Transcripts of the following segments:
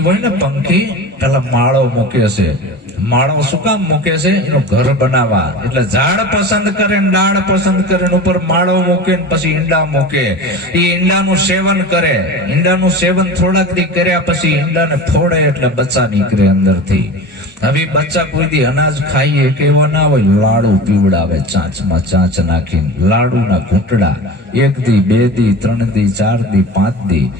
હોય ને પંખી પેલા માળો મૂકે છે. માળો શું કામ મૂકે છે? એનું ઘર બનાવવા. એટલે ઝાડ પસંદ કરે ડાળ પસંદ કરે ઉપર માળો મૂકે પછી ઈંડા મૂકે. એ ઈંડાનું સેવન કરે. ઈંડાનું સેવન થોડાક દી કર્યા પછી ઈંડાને ફોડે એટલે બચ્ચા નીકળે અંદરથી. હવે બચ્ચા કોઈ દી અનાજ ખાઈએ કે એવો ના હોય, લાડુ પીવડાવે ચાંચમાં ચાંચ નાખીને. લાડુના ઘૂંટડા એક દી, બે દી, ત્રણ દી, ચાર દી, પાંચ દી.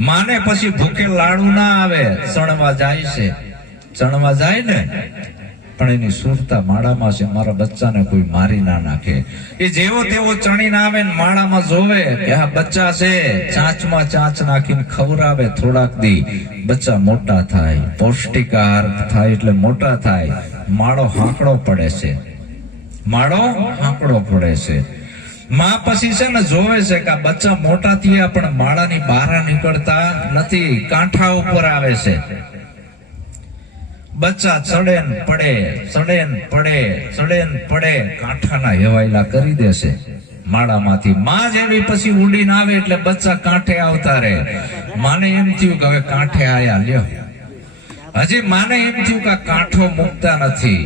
માને પછી ભૂખે લાડુ ના આવે, ચણવા જાય છે. ચણવા જાય ને, પણ એની સુરતા માળામાં છે, મારા બચ્ચાને કોઈ મારી ના નાખે. એ જેવો તેવો ચણીને આવે ને માળામાં જોવે કે આ બચ્ચા છે, ચાંચમાં ચાંચ નાખીને ખવડાવે થોડાક દી. બચ્ચા મોટા થાય પૌષ્ટિક આહાર થાય એટલે મોટા થાય. માળો હાંકડો પડે છે. માળો હાંકડો પડે છે. માં પછી છે ને જોવે છે કે આ બચ્ચા મોટા થયા પણ માળાની બહાર નીકળતા નથી, કાંઠા ઉપર આવે છે. બચ્ચા ચડે ને પડે ચડે પડે ચડે પડે, કાંઠાના હેવાયેલા કરી દેશે માળામાંથી માં જેવી પછી ઉડીને આવે એટલે બચ્ચા કાંઠે આવતા રહે. માને એમ થયું કે હવે કાંઠે આયા, લ્યો. હજી માને એમ થયું કે કાંઠો મૂકતા નથી.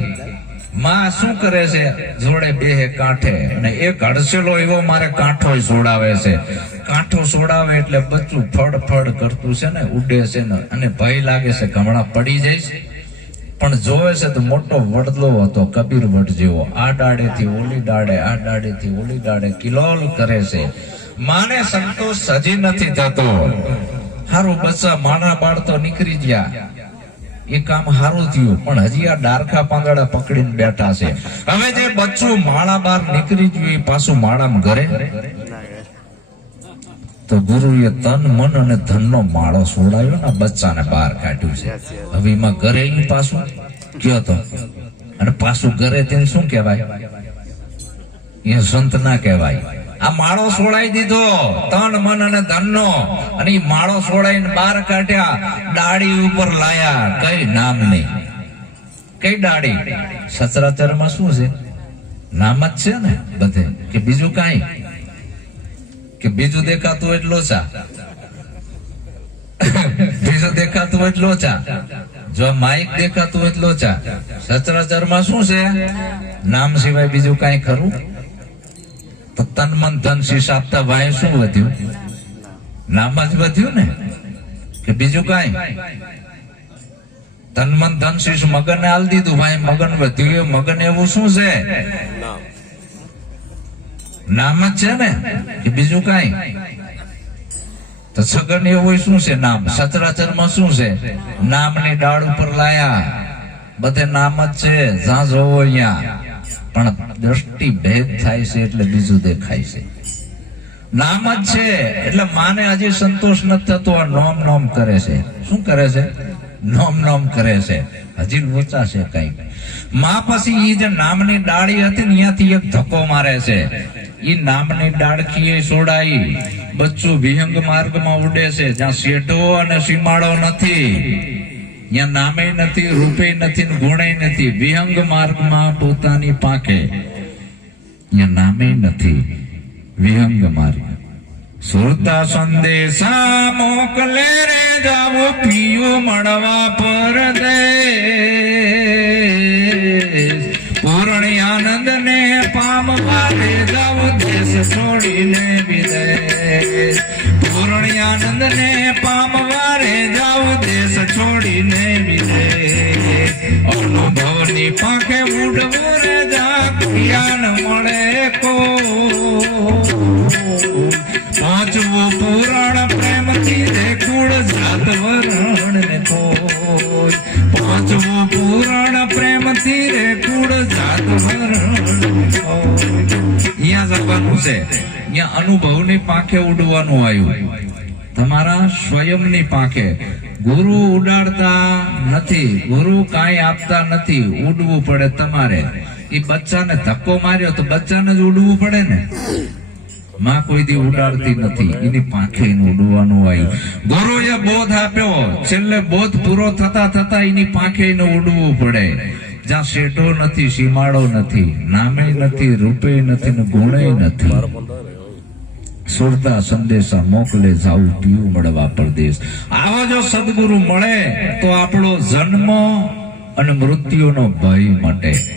માં શું કરે છે? જોડે બે કાંઠે. અને એક હડસેલો એવો મારે કાંઠો સોડાવે છે. કાંઠો સોડાવે એટલે બચ્ચું ફડ ફડ કરતું છે ને, ઉડે છે ને. અને ભય લાગે છે ગમણા પડી જાય છે પણ જોવે છે તો મોટો વડલો હતો, કબીર વડ જેવો. આ ડાળેથી ઓલી ડાળે આ ડાળેથી ઓલી ડાળે કિલોલ કરે છે. માને સંતોષ હજી નથી થતો. હારું બચ્ચા માણા બાળ તો નીકળી ગયા. એ કામ સારું થયું, પણ હજી આ ડારખા પાંદડા પકડીને બેઠા છે. હવે જે બચ્ચું માળા બહાર નીકળી ગયું એ પાછું માળામાં ઘરે? તો ગુરુએ તન, મન અને ધનનો માળો સોડાયો ને બચ્ચાને બહાર કાઢ્યું છે. હવે એમાં ઘરે પાછું? કયો તો. અને પાછું ઘરે તેને શું કહેવાય? એ સંત ના કહેવાય. આ માળો સોળાઈ દીધો, તન, મન અને ધનનો. અને માળો સોળાઈ બાર કાઢ્યા, ડાળી ઉપર લાયા, કઈ નામ નહીં. કઈ ડાળી? સચરાચરમાં શું છે? નામ જ છે ને બધે. કે બીજું કાંઈ? કે બીજું દેખાતું એટલો ચા બીજું દેખાતું હોય લોચા. જો માઇક દેખાતું હોય લોચા. સચરાચરમાં શું છે? નામ સિવાય બીજું કઈ ખરું? તો તન મન ધન શીશ આપતા ભાઈ શું વધ્યું? નામ જ વધ્યું ને? કે બીજું કઈ? તન મન ધન શીશ મગન હાલ દીધું. ભાઈ મગન વધ્યું. મગન એવું શું છે? નામ જ છે ને? કે બીજું કઈ? તો સગન એવું શું છે નામ? સચરાચરમાં શું છે? નામની ડાળ ઉપર લાયા. બધે નામ જ છે. જ્યાં જોવો અહીંયા. પણ દ્રષ્ટિ ભેદ થાય છે એટલે બીજું દેખાય છે. નામ જ છે, એટલે માને હજી સંતોષ નથી થતો, આ નોમ નોમ કરે છે. શું કરે છે? નોમ નોમ કરે છે. હજી લોચા છે કંઈક. માં પછી એ જે નામની ડાળી હતી ત્યાંથી એક ધક્કો મારે છે. એ નામની ડાળખી સોડાઈ. બચ્ચું વિહંગ માર્ગમાં ઉડે છે. જ્યાં શેઠો અને સીમાડો નથી. ત્યાં નામે નથી, રૂપે નથી ગુણે નથી, વિહંગ માર્ગમાં પોતાની પાકે ત્યાં નામે નથી, વિહંગ માર્ગ. સુરતા સંદેશા મોકલે રે જાવો પીયું મળવા પર દે. અનુભવની પાંખે ઉડવું રે જ્ઞાન મળે કો પહોંચવું પુરાણ પ્રેમથી કુળ જાત વરણ ને કોઈ પહોંચવું પુરાણ પ્રેમથી રે કુળ જાત વરણ અહીંયા જવાનું છે અહીંયા અનુભવની પાંખે ઉડવાનું આવ્યું? તમારા સ્વયંની પાંખે. ગુરુ ઉડાડતા નથી, ગુરુ કાંઈ આપતા નથી, ઉડવું પડે તમારે. એ બચ્ચાને ધક્કો માર્યો તો બચ્ચાને જ ઉડવું પડે ને. માં કોઈ દી ઉડાડતી નથી, એની પાંખે ઉડવાનું આવ્યું ગુરુએ બોધ આપ્યો, છેલ્લે બોધ પૂરો થતા થતા એની પાંખે ઉડવું પડે. જ્યાં શેઠો નથી, સીમાડો નથી, નામે નથી, રૂપે નથી ને ગુણે નથી. સુરતા સંદેશા મોકલે, જાઉં પીવું મળવા પરદેશ. આવા જો સદગુરુ મળે, તો આપણો જન્મ અને મૃત્યુનો ભય મટે.